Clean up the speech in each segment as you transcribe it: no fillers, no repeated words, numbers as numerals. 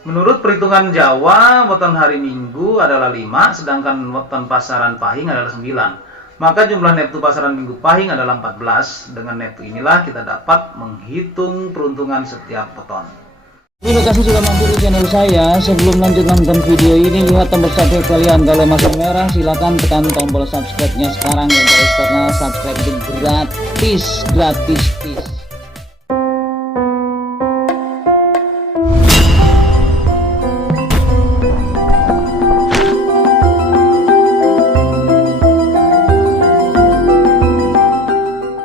Menurut perhitungan Jawa, weton hari Minggu adalah 5, sedangkan weton pasaran Pahing adalah 9. Maka jumlah neptu pasaran Minggu Pahing adalah 14. Dengan neptu inilah kita dapat menghitung peruntungan setiap weton. Terima kasih sudah mampir di channel saya. Sebelum lanjut nonton video ini, lihat tombol subscribe kalian. Kalau masih merah, silahkan tekan tombol subscribe-nya sekarang ya guys, karena subscribe itu gratis.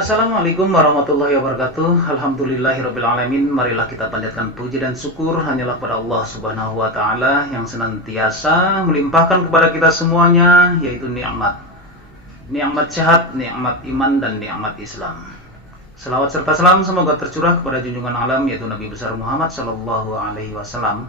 Assalamualaikum warahmatullahi wabarakatuh. Alhamdulillahirrabbilalamin. Marilah kita panjatkan puji dan syukur hanyalah pada Allah subhanahu wa ta'ala yang senantiasa melimpahkan kepada kita semuanya, yaitu nikmat sehat, nikmat iman, dan nikmat Islam. Selawat serta salam semoga tercurah kepada junjungan alam, yaitu Nabi besar Muhammad sallallahu alaihi wasallam,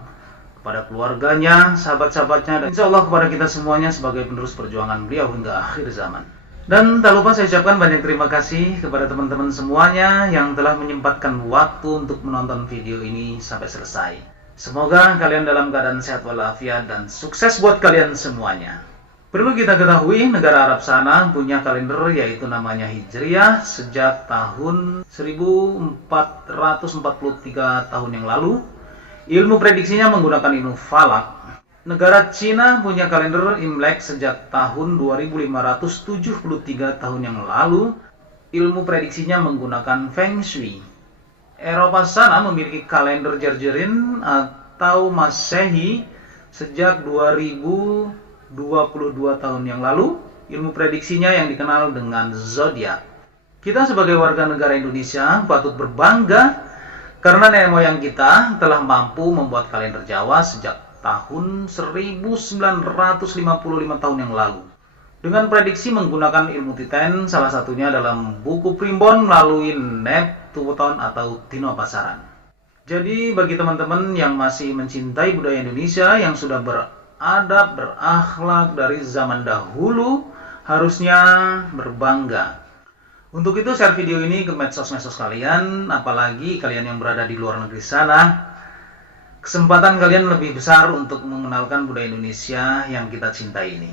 kepada keluarganya, sahabat-sahabatnya, dan insya Allah kepada kita semuanya sebagai penerus perjuangan beliau hingga akhir zaman. Dan tak lupa saya ucapkan banyak terima kasih kepada teman-teman semuanya yang telah menyempatkan waktu untuk menonton video ini sampai selesai. Semoga kalian dalam keadaan sehat walafiat dan sukses buat kalian semuanya. Perlu kita ketahui, negara Arab sana punya kalender yaitu namanya Hijriyah sejak tahun 1443 tahun yang lalu. Ilmu prediksinya menggunakan ilmu falak. Negara Cina punya kalender Imlek sejak tahun 2573 tahun yang lalu. Ilmu prediksinya menggunakan Feng Shui. Eropa sana memiliki kalender Gregorian atau Masehi sejak 2022 tahun yang lalu. Ilmu prediksinya yang dikenal dengan zodiak. Kita sebagai warga negara Indonesia patut berbangga karena nenek moyang kita telah mampu membuat kalender Jawa sejak tahun 1955 tahun yang lalu. Dengan prediksi menggunakan ilmu titen, salah satunya dalam buku primbon melalui neptu weton atau dino pasaran. Jadi bagi teman-teman yang masih mencintai budaya Indonesia, yang sudah beradab, berakhlak dari zaman dahulu, harusnya berbangga. Untuk itu share video ini ke medsos-medsos kalian, apalagi kalian yang berada di luar negeri sana. Kesempatan kalian lebih besar untuk mengenalkan budaya Indonesia yang kita cintai ini.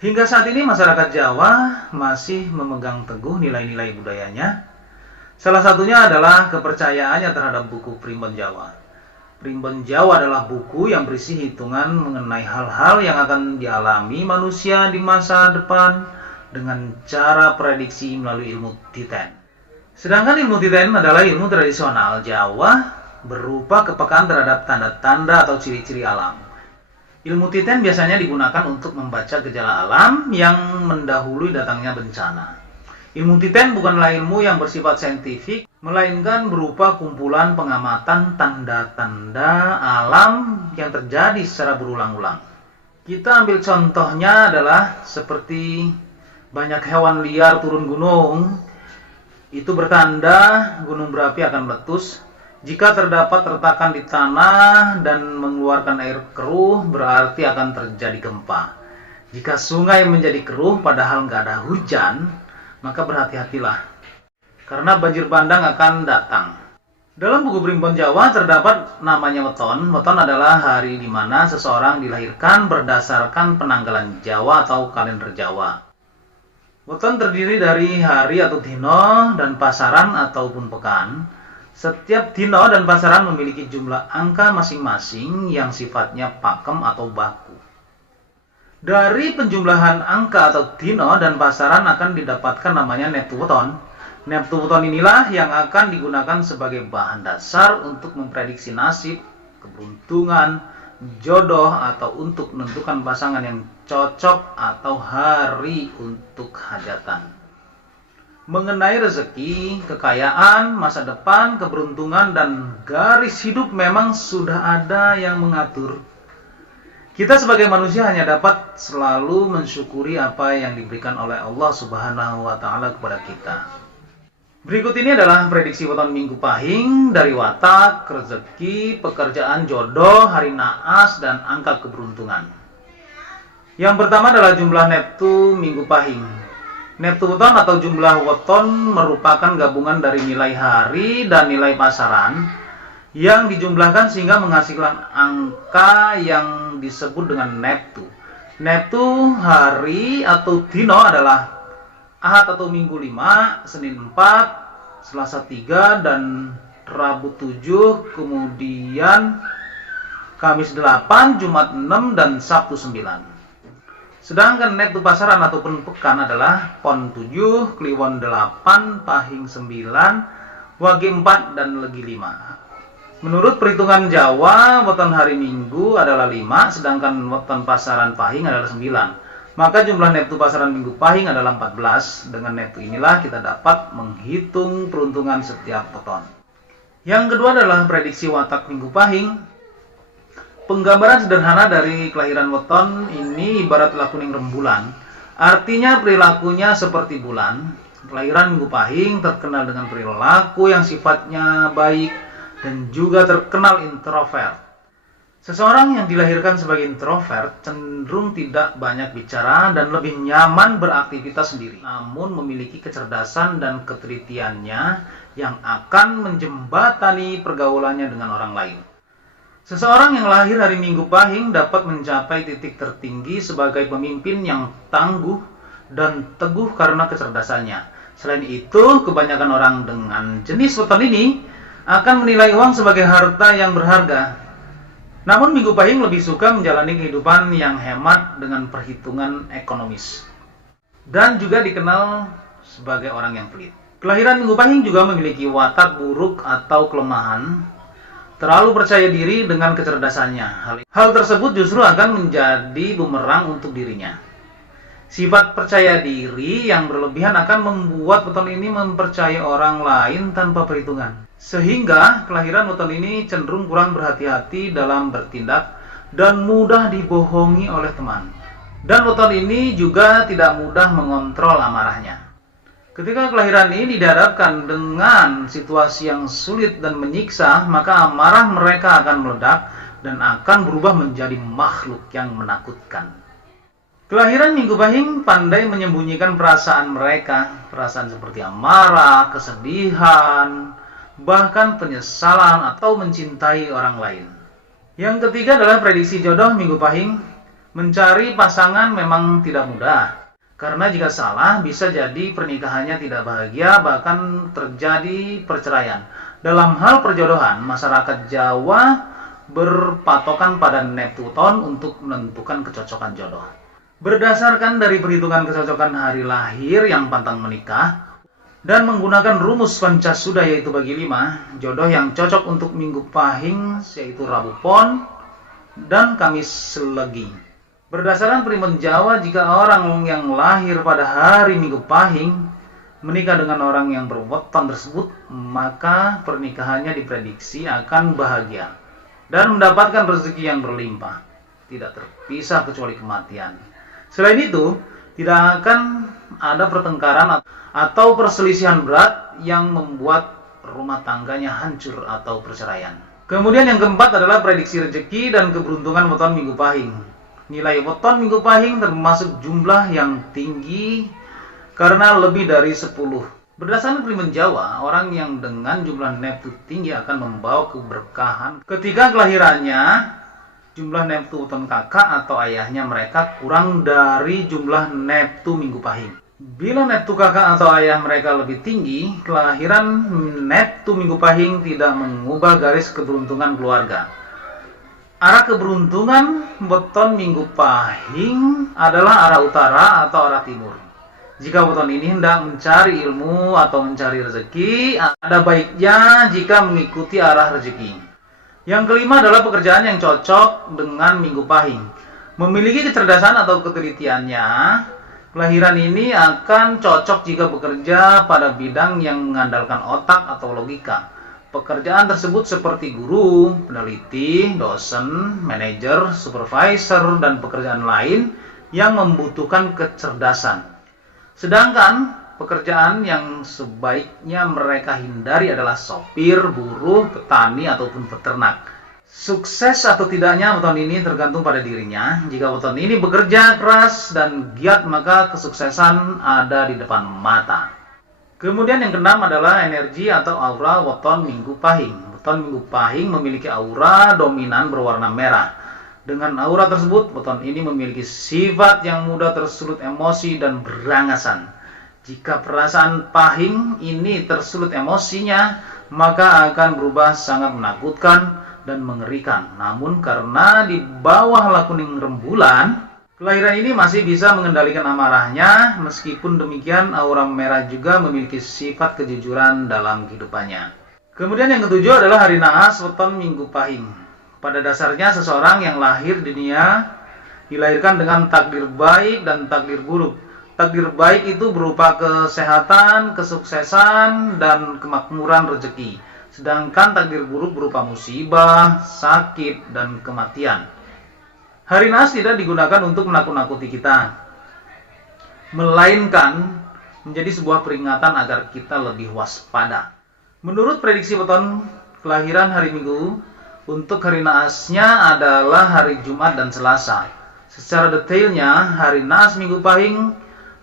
Hingga saat ini masyarakat Jawa masih memegang teguh nilai-nilai budayanya. Salah satunya adalah kepercayaannya terhadap buku Primbon Jawa. Primbon Jawa adalah buku yang berisi hitungan mengenai hal-hal yang akan dialami manusia di masa depan dengan cara prediksi melalui ilmu titen. Sedangkan ilmu titen adalah ilmu tradisional Jawa berupa kepekaan terhadap tanda-tanda atau ciri-ciri alam. Ilmu titen biasanya digunakan untuk membaca gejala alam yang mendahului datangnya bencana. Ilmu titen bukanlah ilmu yang bersifat saintifik, melainkan berupa kumpulan pengamatan tanda-tanda alam yang terjadi secara berulang-ulang. Kita ambil contohnya adalah seperti banyak hewan liar turun gunung, itu bertanda gunung berapi akan meletus. Jika terdapat retakan di tanah dan mengeluarkan air keruh, berarti akan terjadi gempa. Jika sungai menjadi keruh padahal nggak ada hujan, maka berhati-hatilah, karena banjir bandang akan datang. Dalam buku Primbon Jawa terdapat namanya weton. Weton adalah hari di mana seseorang dilahirkan berdasarkan penanggalan Jawa atau kalender Jawa. Weton terdiri dari hari atau dino dan pasaran ataupun pekan. Setiap dino dan pasaran memiliki jumlah angka masing-masing yang sifatnya pakem atau baku. Dari penjumlahan angka atau dino dan pasaran akan didapatkan namanya neptu weton. Neptu weton inilah yang akan digunakan sebagai bahan dasar untuk memprediksi nasib, keberuntungan, jodoh, atau untuk menentukan pasangan yang cocok atau hari untuk hajatan. Mengenai rezeki, kekayaan, masa depan, keberuntungan, dan garis hidup memang sudah ada yang mengatur. Kita sebagai manusia hanya dapat selalu mensyukuri apa yang diberikan oleh Allah Subhanahu wa Ta'ala kepada kita. Berikut ini adalah prediksi weton Minggu Pahing dari watak, rezeki, pekerjaan, jodoh, hari naas, dan angka keberuntungan. Yang pertama adalah jumlah neptu Minggu Pahing. Neptu weton atau jumlah weton merupakan gabungan dari nilai hari dan nilai pasaran yang dijumlahkan sehingga menghasilkan angka yang disebut dengan neptu. Neptu hari atau dino adalah Ahad atau Minggu 5, Senin 4, Selasa 3, dan Rabu 7, kemudian Kamis 8, Jumat 6, dan Sabtu 9. Sedangkan neptu pasaran ataupun pekan adalah Pon 7, Kliwon 8, Pahing 9, Wage 4, dan Legi 5. Menurut perhitungan Jawa, weton hari Minggu adalah 5, sedangkan weton pasaran Pahing adalah 9. Maka jumlah neptu pasaran Minggu Pahing adalah 14. Dengan neptu inilah kita dapat menghitung peruntungan setiap weton. Yang kedua adalah prediksi watak Minggu Pahing. Penggambaran sederhana dari kelahiran weton ini ibaratlah kuning rembulan. Artinya perilakunya seperti bulan. Kelahiran Minggu Pahing terkenal dengan perilaku yang sifatnya baik dan juga terkenal introvert. Seseorang yang dilahirkan sebagai introvert cenderung tidak banyak bicara dan lebih nyaman beraktivitas sendiri, namun memiliki kecerdasan dan ketelitiannya yang akan menjembatani pergaulannya dengan orang lain. Seseorang yang lahir hari Minggu Pahing dapat mencapai titik tertinggi sebagai pemimpin yang tangguh dan teguh karena kecerdasannya. Selain itu, kebanyakan orang dengan jenis weton ini akan menilai uang sebagai harta yang berharga. Namun Minggu Pahing lebih suka menjalani kehidupan yang hemat dengan perhitungan ekonomis. Dan juga dikenal sebagai orang yang pelit. Kelahiran Minggu Pahing juga memiliki watak buruk atau kelemahan. Terlalu percaya diri dengan kecerdasannya. Hal tersebut justru akan menjadi bumerang untuk dirinya. Sifat percaya diri yang berlebihan akan membuat weton ini mempercayai orang lain tanpa perhitungan. Sehingga kelahiran weton ini cenderung kurang berhati-hati dalam bertindak dan mudah dibohongi oleh teman. Dan weton ini juga tidak mudah mengontrol amarahnya. Ketika kelahiran ini dihadapkan dengan situasi yang sulit dan menyiksa, maka amarah mereka akan meledak dan akan berubah menjadi makhluk yang menakutkan. Kelahiran Minggu Pahing pandai menyembunyikan perasaan mereka, perasaan seperti amarah, kesedihan, bahkan penyesalan atau mencintai orang lain. Yang ketiga adalah prediksi jodoh Minggu Pahing. Mencari pasangan memang tidak mudah. Karena jika salah, bisa jadi pernikahannya tidak bahagia, bahkan terjadi perceraian. Dalam hal perjodohan, masyarakat Jawa berpatokan pada neptu weton untuk menentukan kecocokan jodoh. Berdasarkan dari perhitungan kecocokan hari lahir yang pantang menikah, dan menggunakan rumus Pancasuda yaitu bagi 5, jodoh yang cocok untuk Minggu Pahing yaitu Rabu Pon dan Kamis Legi. Berdasarkan primbon Jawa, jika orang yang lahir pada hari Minggu Pahing menikah dengan orang yang berweton tersebut, maka pernikahannya diprediksi akan bahagia dan mendapatkan rezeki yang berlimpah, tidak terpisah kecuali kematian. Selain itu, tidak akan ada pertengkaran atau perselisihan berat yang membuat rumah tangganya hancur atau perceraian. Kemudian yang keempat adalah prediksi rezeki dan keberuntungan weton Minggu Pahing. Nilai weton Minggu Pahing termasuk jumlah yang tinggi karena lebih dari 10. Berdasarkan primbon Jawa, orang yang dengan jumlah neptu tinggi akan membawa keberkahan. Ketika kelahirannya, jumlah neptu weton kakak atau ayahnya mereka kurang dari jumlah neptu Minggu Pahing. Bila neptu kakak atau ayah mereka lebih tinggi, kelahiran neptu Minggu Pahing tidak mengubah garis keberuntungan keluarga. Arah keberuntungan weton Minggu Pahing adalah arah utara atau arah timur. Jika weton ini hendak mencari ilmu atau mencari rezeki, ada baiknya jika mengikuti arah rezeki. Yang kelima adalah pekerjaan yang cocok dengan Minggu Pahing. Memiliki kecerdasan atau ketelitiannya, kelahiran ini akan cocok jika bekerja pada bidang yang mengandalkan otak atau logika. Pekerjaan tersebut seperti guru, peneliti, dosen, manajer, supervisor, dan pekerjaan lain yang membutuhkan kecerdasan. Sedangkan pekerjaan yang sebaiknya mereka hindari adalah sopir, buruh, petani, ataupun peternak. Sukses atau tidaknya weton ini tergantung pada dirinya. Jika weton ini bekerja keras dan giat, maka kesuksesan ada di depan mata. Kemudian yang keenam adalah energi atau aura weton Minggu Pahing. Weton Minggu Pahing memiliki aura dominan berwarna merah. Dengan aura tersebut, weton ini memiliki sifat yang mudah tersulut emosi dan berangasan. Jika perasaan Pahing ini tersulut emosinya, maka akan berubah sangat menakutkan dan mengerikan. Namun karena di bawah lakuning rembulan, kelahiran ini masih bisa mengendalikan amarahnya. Meskipun demikian, aura merah juga memiliki sifat kejujuran dalam kehidupannya. Kemudian yang ketujuh adalah hari naas weton Minggu Pahing. Pada dasarnya seseorang yang lahir di dunia dilahirkan dengan takdir baik dan takdir buruk. Takdir baik itu berupa kesehatan, kesuksesan, dan kemakmuran rezeki. Sedangkan takdir buruk berupa musibah, sakit, dan kematian. Hari naas tidak digunakan untuk menakut-nakuti kita, melainkan menjadi sebuah peringatan agar kita lebih waspada. Menurut prediksi weton kelahiran hari Minggu, untuk hari naasnya adalah hari Jumat dan Selasa. Secara detailnya, hari naas Minggu Pahing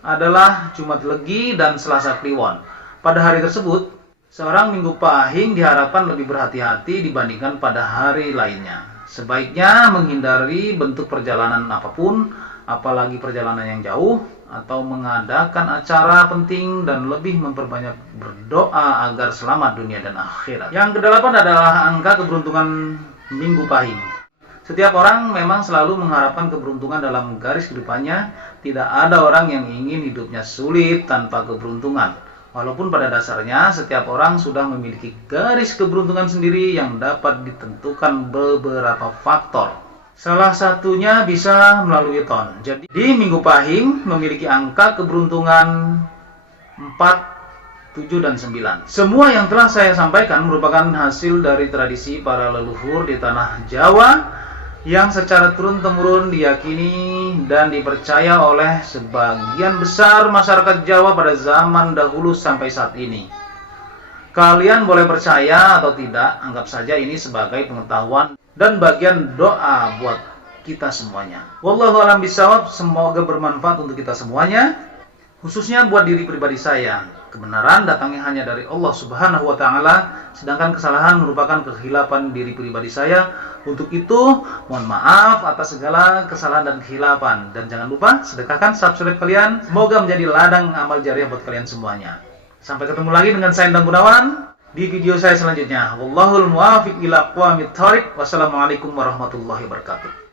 adalah Jumat Legi dan Selasa Kliwon. Pada hari tersebut, seorang Minggu Pahing diharapkan lebih berhati-hati dibandingkan pada hari lainnya. Sebaiknya menghindari bentuk perjalanan apapun, apalagi perjalanan yang jauh, atau mengadakan acara penting dan lebih memperbanyak berdoa agar selamat dunia dan akhirat. Yang kedelapan adalah angka keberuntungan Minggu Pahing. Setiap orang memang selalu mengharapkan keberuntungan dalam garis kehidupannya. Tidak ada orang yang ingin hidupnya sulit tanpa keberuntungan. Walaupun pada dasarnya setiap orang sudah memiliki garis keberuntungan sendiri yang dapat ditentukan beberapa faktor. Salah satunya bisa melalui weton. Jadi di Minggu Pahing memiliki angka keberuntungan 4, 7, dan 9. Semua yang telah saya sampaikan merupakan hasil dari tradisi para leluhur di tanah Jawa yang secara turun-temurun diyakini dan dipercaya oleh sebagian besar masyarakat Jawa pada zaman dahulu sampai saat ini. Kalian boleh percaya atau tidak, anggap saja ini sebagai pengetahuan dan bagian doa buat kita semuanya. Wallahu a'lam bishawab, semoga bermanfaat untuk kita semuanya, khususnya buat diri pribadi saya. Kebenaran datangnya hanya dari Allah Subhanahu wa taala, sedangkan kesalahan merupakan kehilapan diri pribadi saya. Untuk itu, mohon maaf atas segala kesalahan dan kehilapan, dan jangan lupa sedekahkan subscribe kalian. Semoga menjadi ladang amal jariah buat kalian semuanya. Sampai ketemu lagi dengan saya Endang Gunawan di video saya selanjutnya. Wallahul muwaffiq ila aqwamit thoriq. Wassalamualaikum warahmatullahi wabarakatuh.